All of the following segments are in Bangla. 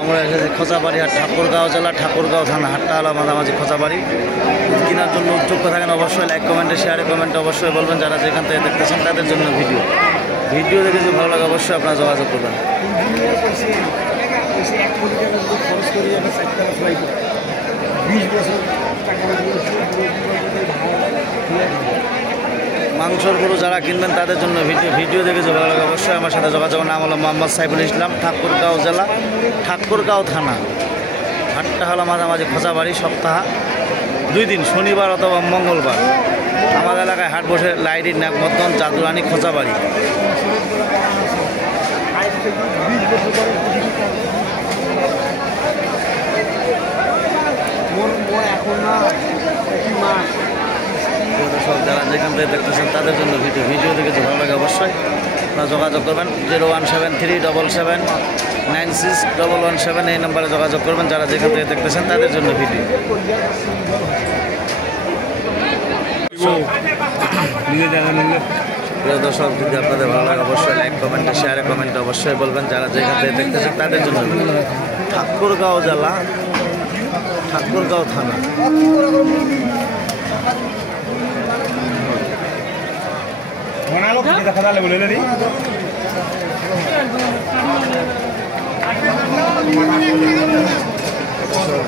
আমরা এসেছি খোঁচাবাড়ি আর ঠাকুরগাঁও জেলা ঠাকুরগাঁও থানা হাট্টাহালা মাঝামাঝি খোঁচাবাড়ি। কেনার জন্য উদ্যোগ থাকেন অবশ্যই লাইক কমেন্টে শেয়ারে কমেন্টে অবশ্যই বলবেন। যারা যেখান থেকে দেখতেছেন তাদের জন্য ভিডিও দেখে যদি ভালো লাগে অবশ্যই আপনারা যোগাযোগ করবেন। মাংসর গরু যারা কিনবেন তাদের জন্য ভিডিও দেখে যদি ভালো লাগে অবশ্যই আমার সাথে যোগাযোগ। নাম হলো মোহাম্মদ সাইফুল ইসলাম, ঠাকুরগাঁও জেলা ঠাকুরগাঁও থানা হাট্টাহালা মাঝামাঝি খোঁচাবাড়ি। সপ্তাহ 2 দিন শনিবার অথবা মঙ্গলবার আমাদের এলাকায় হাট বসে। লাইডি নাকমদ্দন জাদুরানি খোঁচাবাড়ি। সব যারা যেখান থেকে দেখতেছেন তাদের জন্য ভিডিও দেখে যদি ভালো লাগে অবশ্যই আপনারা যোগাযোগ করবেন। 01737996117 এই নম্বরে যোগাযোগ করবেন। যারা যেখান থেকে দেখতেছেন তাদের জন্য ভিডিও। প্রিয় দর্শক, যদি আপনাদের ভালো লাগে অবশ্যই লাইক কমেন্টে শেয়ারে কমেন্টে অবশ্যই বলবেন। যারা যেখান থেকে দেখতেছেন তাদের জন্য ঠাকুরগাঁও জেলা ঠাকুরগাঁও থানা।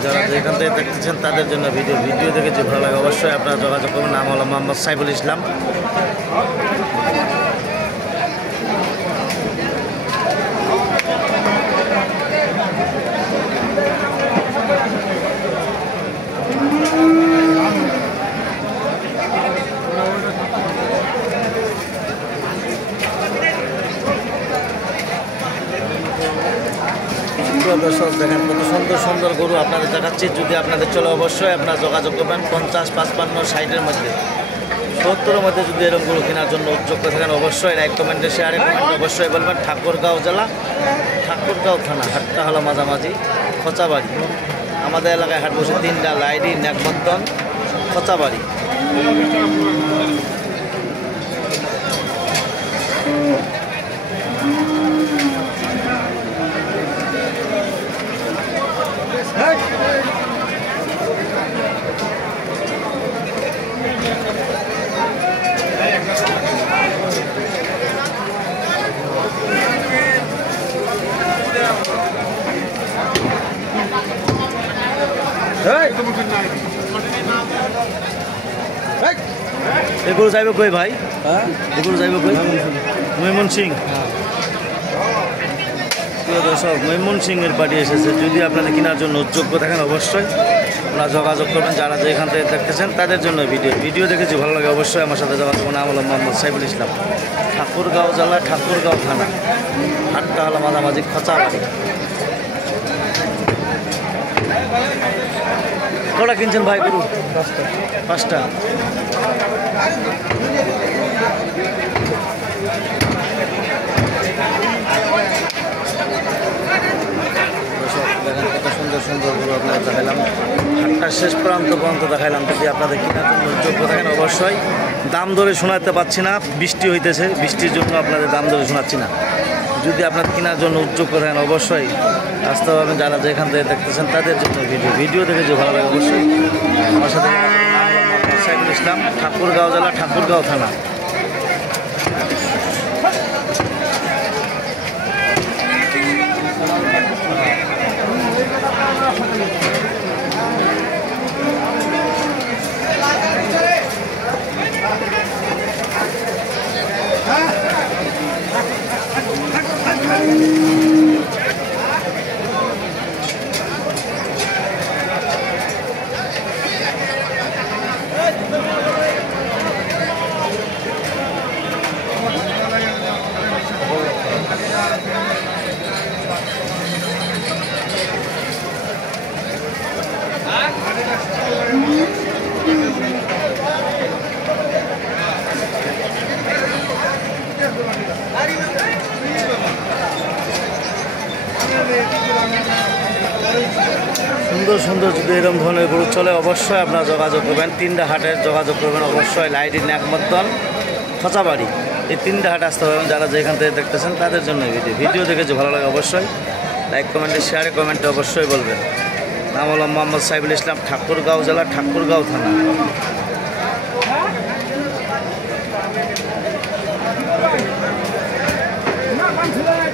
যারা যেখান থেকে দেখতেছেন তাদের জন্য ভিডিও দেখে যে ভালো লাগে অবশ্যই আপনারা যোগাযোগ করবেন। নাম হলো মোহাম্মদ সাইফুল ইসলাম। দর্শক দেখেন কত সুন্দর সুন্দর গরু আপনাদের দেখাচ্ছি। যদি আপনাদের চলে অবশ্যই আপনারা যোগাযোগ করবেন। 50, 55, 60-এর মধ্যে 70-এর মধ্যে যদি এরকম গরু কেনার জন্য উদ্যোগ থাকেন অবশ্যই লাইক কমেন্টে শেয়ারে কমেন্টে অবশ্যই বলবেন। ঠাকুরগাঁও জেলা ঠাকুরগাঁও থানা হাট্টাহালা মাঝামাঝি খোঁচাবাড়ি। আমাদের এলাকায় হাট বসে 3টা লাইডি নাকমদ্দন খোঁচাবাড়ি। এগুলো যাইব কই ভাই? এগুলো যাইব কই? ময়মনসিং। প্রিয় দর্শক, ময়মনসিংহের পার্টি এসেছে। যদি আপনাদের কেনার জন্য যোগ্য থাকেন অবশ্যই আপনারা যোগাযোগ করবেন। যারা যেখান থেকে দেখতেছেন তাদের জন্য ভিডিও দেখেছি ভালো লাগে অবশ্যই আমার সাথে যোগাযোগ করুন। নাম হলো মোহাম্মদ সাইফুল ইসলাম, ঠাকুরগাঁও জেলা ঠাকুরগাঁও থানা হাট্টাহালা মাঝামাঝি খোঁচাবাড়ি। কটা কিনছেন ভাই গরু? 5টা। দেখেন কত সুন্দর সুন্দর গরু আপনাদের দেখাইলাম। হাটটা শেষ পর্যন্ত দেখাইলাম। যদি আপনাদের কেনার জন্য যোগ্য থাকেন অবশ্যই। দাম ধরে শোনাতে পারছি না, বৃষ্টি হইতেছে, বৃষ্টির জন্য আপনাদের দাম ধরে শোনাচ্ছি না। যদি আপনার কেনার জন্য উদ্যোগ থাকেন অবশ্যই আসতে পারবেন। যারা যেখান থেকে দেখতেছেন তাদের জন্য ভিডিও দেখে যে ভালো লাগে অবশ্যই আমার সাথে সাইফুল ইসলাম, ঠাকুরগাঁও জেলা ঠাকুরগাঁও থানা। সুন্দর সুন্দর যদি এরকম ধরনের গরু চলে অবশ্যই আপনারা যোগাযোগ করবেন। 3টা হাটে যোগাযোগ করবেন অবশ্যই। লাইডি নাকমদ্দন খোঁচাবাড়ি এই 3টা হাট আসতে পারবেন। যারা যেখান থেকে দেখতেছেন তাদের জন্য ভিডিও দেখে যে ভালো লাগে অবশ্যই লাইক কমেন্টে শেয়ারে কমেন্টে অবশ্যই বলবেন। নাম হলো মোহাম্মদ সাইফুল ইসলাম, ঠাকুরগাঁও জেলা, ঠাকুরগাঁও থানা। না